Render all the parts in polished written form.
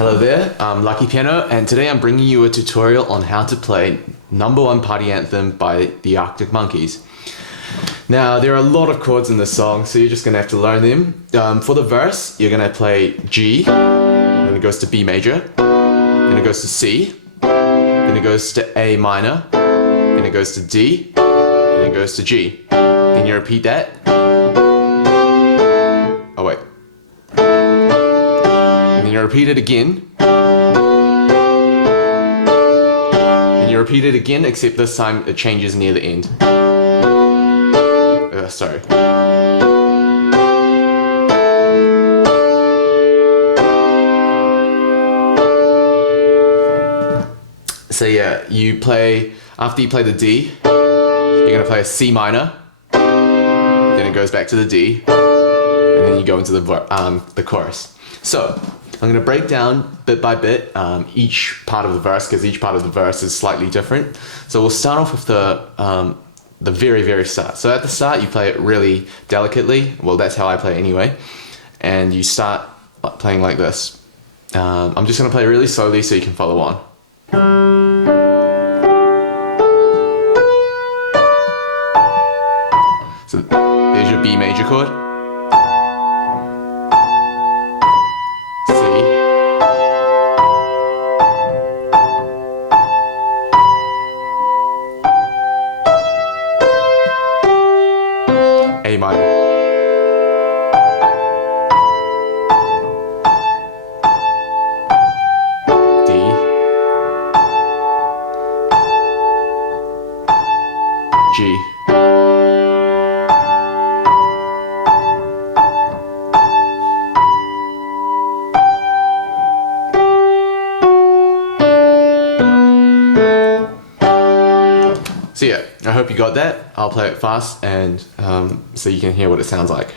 Hello there, I'm Lucky Piano, and today I'm bringing you a tutorial on how to play #1 Party Anthem by the Arctic Monkeys. Now, there are a lot of chords in this song, so you're just going to have to learn them. For the verse, you're going to play G, then it goes to B major, then it goes to C, then it goes to A minor, then it goes to D, then it goes to G. Then you repeat that. Oh wait. And then you repeat it again. And you repeat it again, except this time it changes near the end. Sorry. So yeah, after you play the D, you're gonna play a C minor, then it goes back to the D, and then you go into the chorus. So I'm gonna break down bit by bit each part of the verse, because each part of the verse is slightly different. So we'll start off with the very, very start. So at the start, you play it really delicately. Well, that's how I play it anyway. And you start playing like this. I'm just gonna play it really slowly so you can follow on. So there's your B major chord. C. A minor. D. G. So yeah, I hope you got that. I'll play it fast and so you can hear what it sounds like.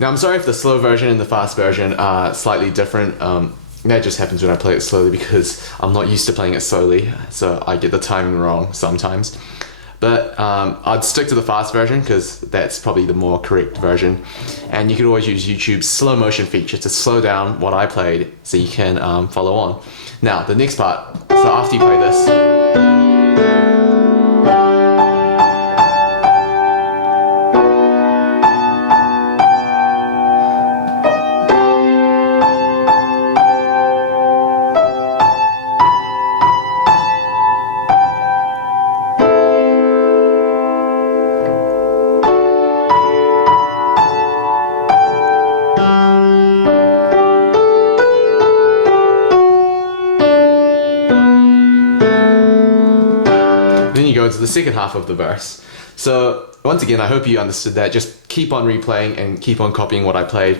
Now I'm sorry if the slow version and the fast version are slightly different. That just happens when I play it slowly because I'm not used to playing it slowly, so I get the timing wrong sometimes. But I'd stick to the fast version because that's probably the more correct version. And you could always use YouTube's slow motion feature to slow down what I played so you can follow on. Now, the next part, so after you play this, you go into the second half of the verse. So once again, I hope you understood that. Just keep on replaying and keep on copying what I played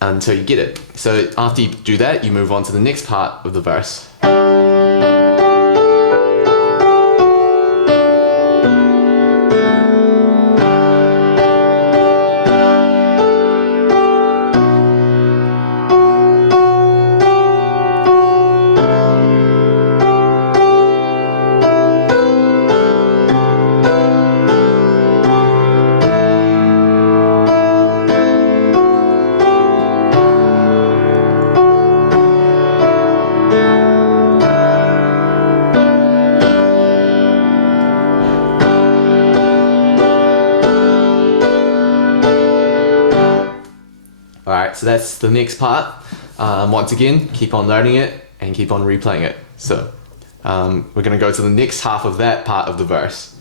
until you get it. So after you do that, you move on to the next part of the verse. Alright, so that's the next part. Once again, keep on learning it and keep on replaying it. So, we're going to go to the next half of that part of the verse.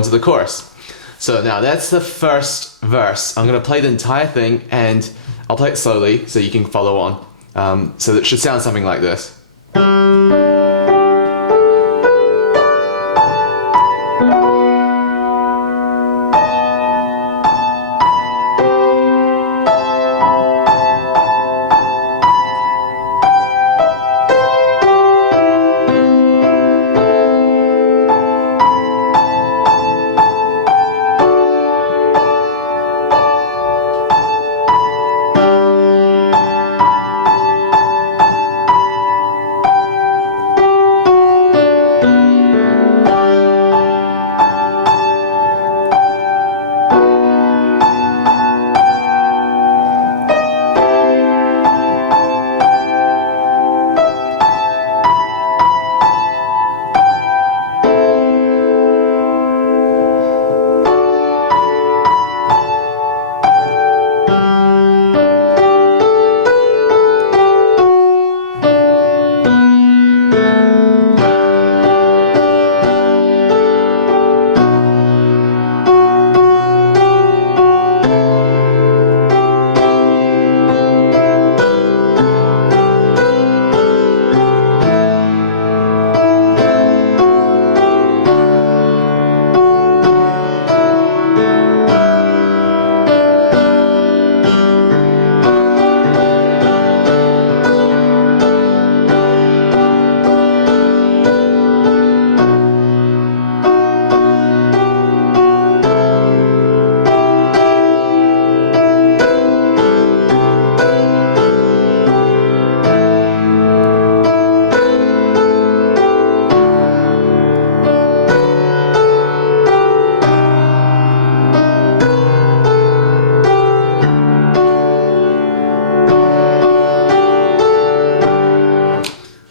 into the chorus. So now that's the first verse. I'm gonna play the entire thing, and I'll play it slowly so you can follow on. So it should sound something like this.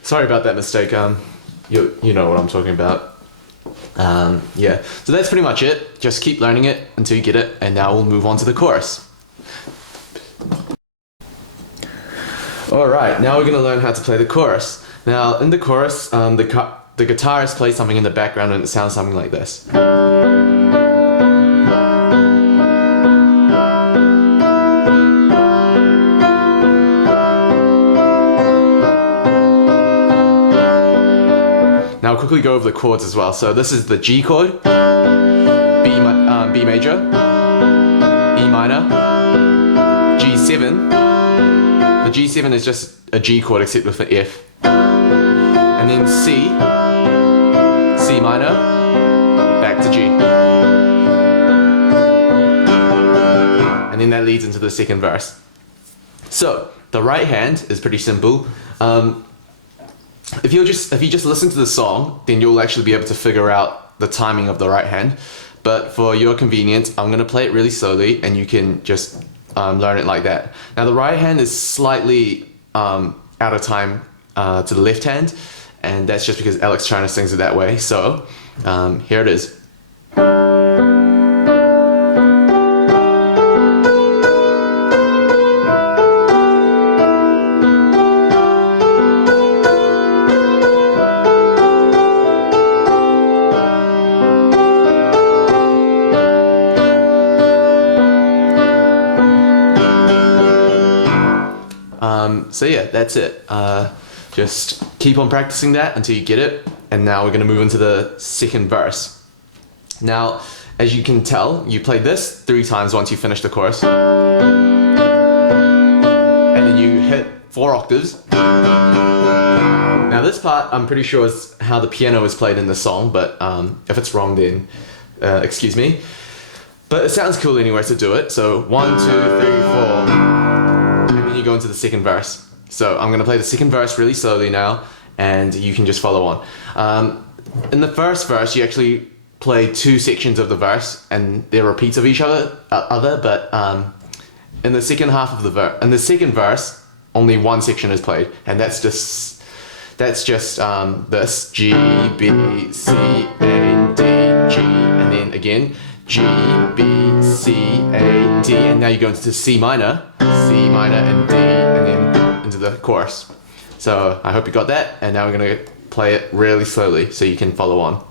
Sorry about that mistake. You know what I'm talking about. Yeah, so that's pretty much it. Just keep learning it until you get it, and now we'll move on to the chorus. Alright, now we're going to learn how to play the chorus. Now, in the chorus, the guitarist plays something in the background and it sounds something like this. Now I'll quickly go over the chords as well. So this is the G chord, B major, E minor, G7. The G7 is just a G chord except with an F. And then C, C minor, back to G. And then that leads into the second verse. So the right hand is pretty simple. If you just listen to the song, then you'll actually be able to figure out the timing of the right hand. But for your convenience, I'm gonna play it really slowly, and you can just learn it like that. Now the right hand is slightly out of time to the left hand, and that's just because Alex Turner sings it that way. So here it is. So yeah, that's it. Just keep on practicing that until you get it. And now we're going to move into the second verse. Now, as you can tell, you play this 3 times once you finish the chorus. And then you hit 4 octaves. Now this part, I'm pretty sure is how the piano is played in the song, but if it's wrong, then excuse me. But it sounds cool anyway to do it. So 1, 2, 3, 4. And then you go into the second verse. So I'm going to play the second verse really slowly now, and you can just follow on. In the first verse, you actually play 2 sections of the verse, and they're repeats of each other. But in the second half of the second verse, only 1 section is played, and that's just this G, B, C, A, D, G, and then again G, B, C, A, D, and now you go into C minor, and D, and then into the chorus. So I hope you got that, and now we're going to play it really slowly so you can follow on.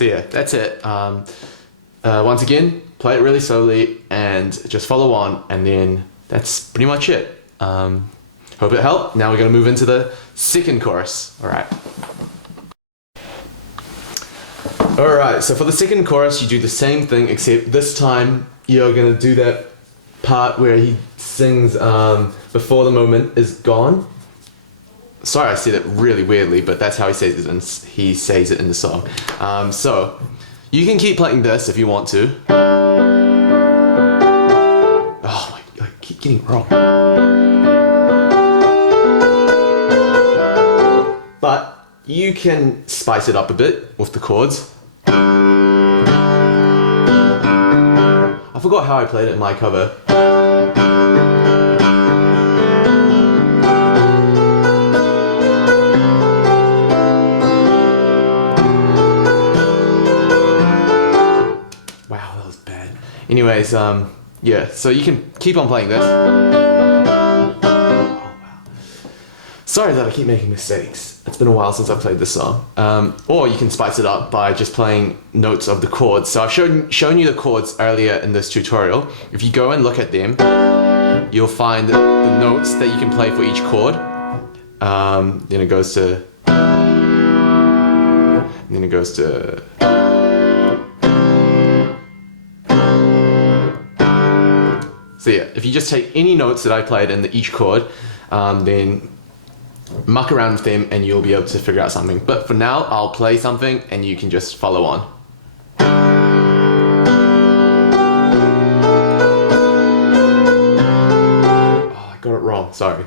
So yeah, that's it. Once again, play it really slowly and just follow on, and then that's pretty much it. Hope it helped. Now we're going to move into the second chorus. Alright, so for the second chorus you do the same thing, except this time you're going to do that part where he sings before the moment is gone. Sorry I said it really weirdly, but that's how he says it in the song. So you can keep playing this if you want to. Oh my god, I keep getting it wrong. But you can spice it up a bit with the chords. I forgot how I played it in my cover. Wow, that was bad. Anyways, yeah, so you can keep on playing this. Oh, wow. Sorry that I keep making mistakes. It's been a while since I've played this song. Or you can spice it up by just playing notes of the chords. So I've shown you the chords earlier in this tutorial. If you go and look at them, you'll find the notes that you can play for each chord. Then it goes to... And then it goes to... So yeah, if you just take any notes that I played in each chord, then muck around with them and you'll be able to figure out something. But for now, I'll play something and you can just follow on. Oh, I got it wrong, sorry.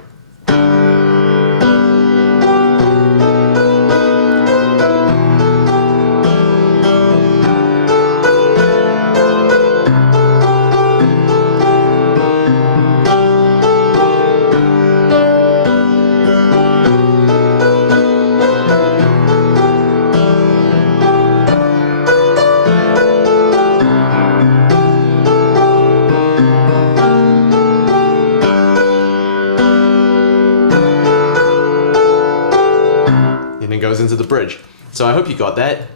Goes into the bridge. So I hope you got that.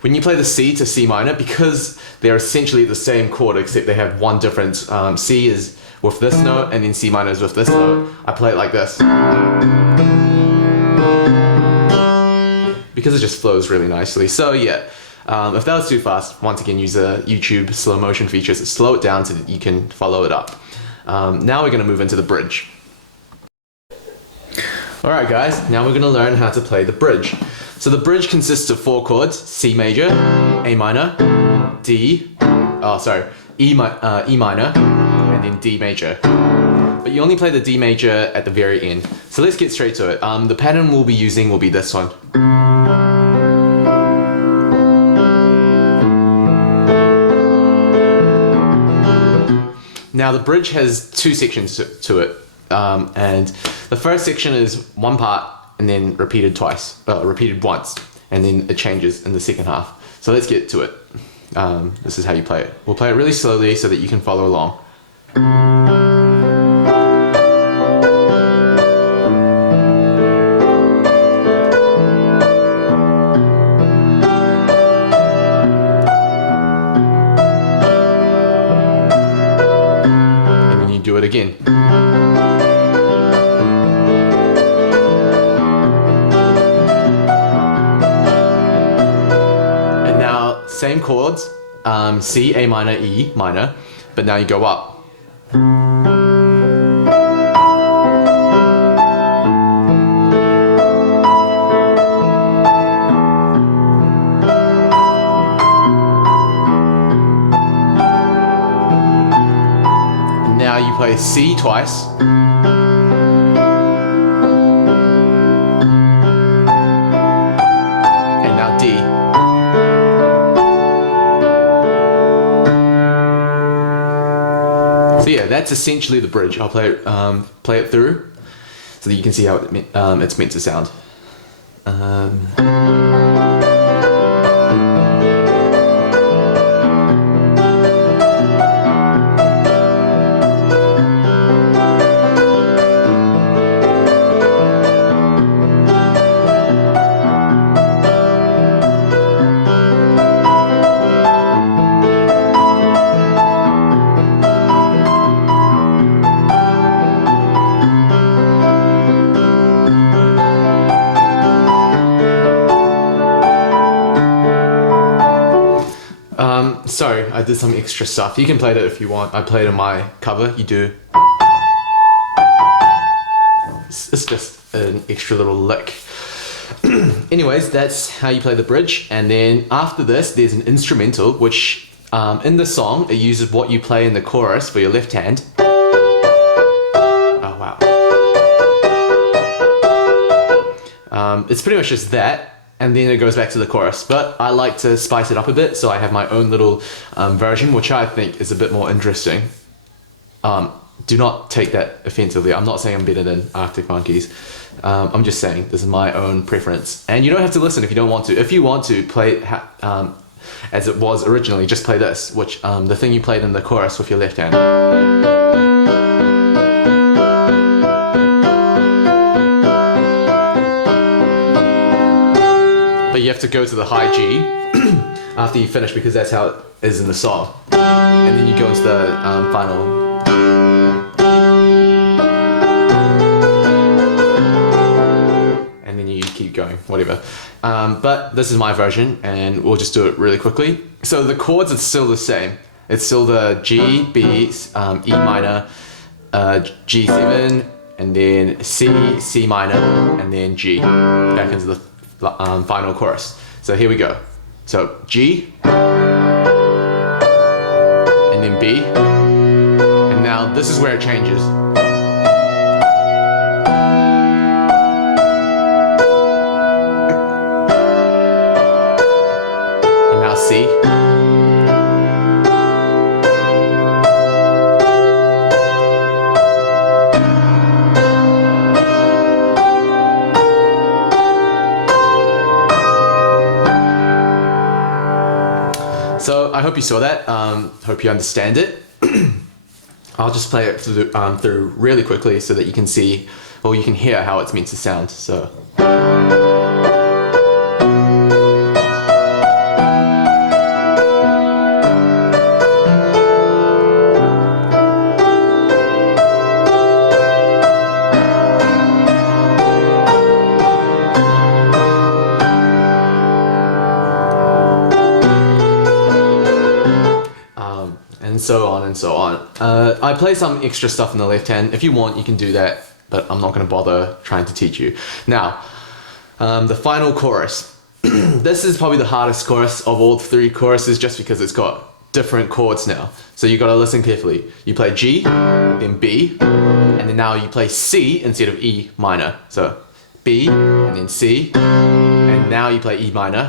When you play the C to C minor, because they're essentially the same chord except they have one difference. C is with this note and then C minor is with this note. I play it like this. Because it just flows really nicely. So yeah, if that was too fast, once again use the YouTube slow motion features to slow it down so that you can follow it up. Now we're going to move into the bridge. Alright guys, now we're going to learn how to play the bridge. So the bridge consists of 4 chords: C major, A minor, E minor, and then D major. But you only play the D major at the very end. So let's get straight to it. The pattern we'll be using will be this one. Now the bridge has 2 sections to it. And the first section is one part and then repeated once, and then it changes in the second half. So let's get to it. This is how you play it. We'll play it really slowly so that you can follow along. And then you do it again. Same chords, C, A minor, E minor, but now you go up. And now you play C twice. And now D. So yeah, that's essentially the bridge. I'll play it through so that you can see how it's meant to sound. I did some extra stuff. You can play that if you want. I played in my cover. You do. It's just an extra little lick. Anyways, that's how you play the bridge. And then after this, there's an instrumental, which in the song, it uses what you play in the chorus for your left hand. Oh, wow. It's pretty much just that. And then it goes back to the chorus. But I like to spice it up a bit, so I have my own little version, which I think is a bit more interesting. Do not take that offensively. I'm not saying I'm better than Arctic Monkeys. I'm just saying this is my own preference. And you don't have to listen if you don't want to. If you want to play as it was originally, just play this, which the thing you played in the chorus with your left hand. But you have to go to the high G after you finish, because that's how it is in the song. And then you go into the final. And then you keep going, whatever. But this is my version, and we'll just do it really quickly. So the chords are still the same. It's still the G, B, E minor, G7, and then C, C minor, and then G. Back into the final chorus. So here we go. So G, and then B, and now this is where it changes. And now C. So I hope you saw that. Hope you understand it. I'll just play it through really quickly so that you can see, or you can hear how it's meant to sound. So. And so on and so on. I play some extra stuff in the left hand. If you want, you can do that, but I'm not going to bother trying to teach you. Now, the final chorus. This is probably the hardest chorus of all three choruses, just because it's got different chords now. So you got to listen carefully. You play G, then B, and then now you play C instead of E minor. So B, and then C, and now you play E minor,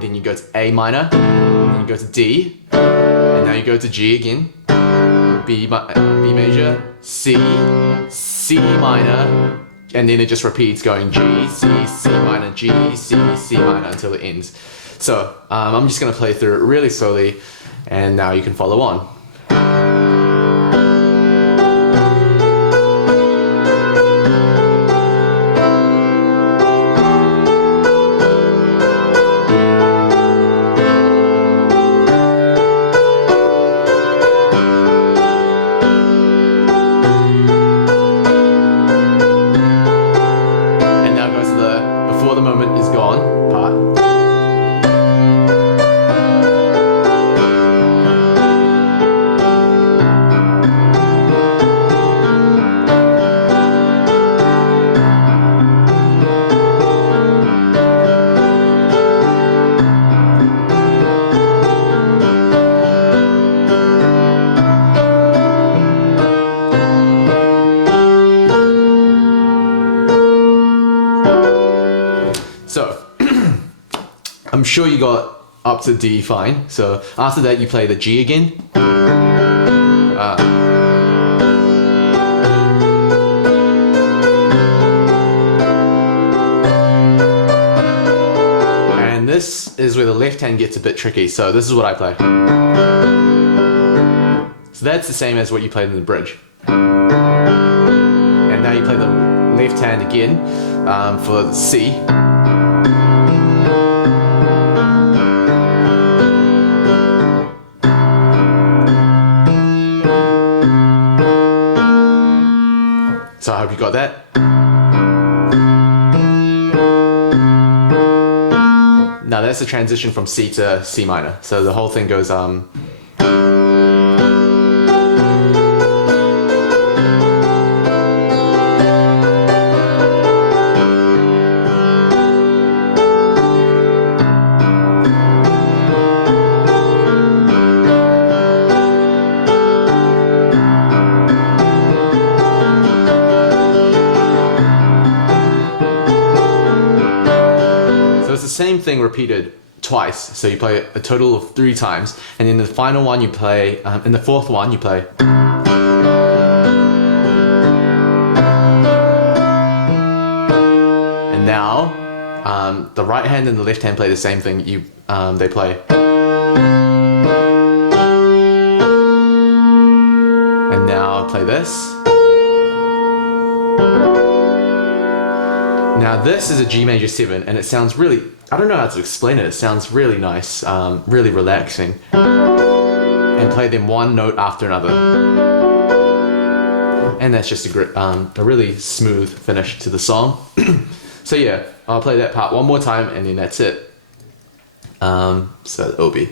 then you go to A minor, and then you go to D, and now you go to G again, B major, C, C minor, and then it just repeats going G, C, C minor, G, C, C minor until it ends. So I'm just going to play through it really slowly, and now you can follow on. Before the moment is gone part. So, I'm sure you got up to D fine. So after that you play the G again. And this is where the left hand gets a bit tricky. So this is what I play. So that's the same as what you played in the bridge. And now you play the left hand again for the C. So I hope you got that. Now that's the transition from C to C minor. So the whole thing goes the same thing repeated twice. So you play a total of 3 times, and in the final one you play, in the fourth one you play. And now, the right hand and the left hand play the same thing. They play. And now play this. Now this is a G major 7, and it sounds really, I don't know how to explain it. It sounds really nice, really relaxing. And play them one note after another. And that's just a really smooth finish to the song. So yeah, I'll play that part one more time and then that's it. So it'll be.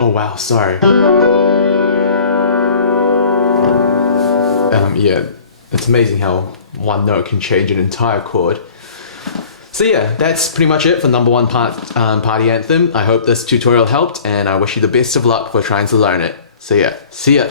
Oh wow, sorry. Yeah, it's amazing how one note can change an entire chord. So yeah, that's pretty much it for number 1 party anthem. I hope this tutorial helped, and I wish you the best of luck for trying to learn it. So yeah, see ya.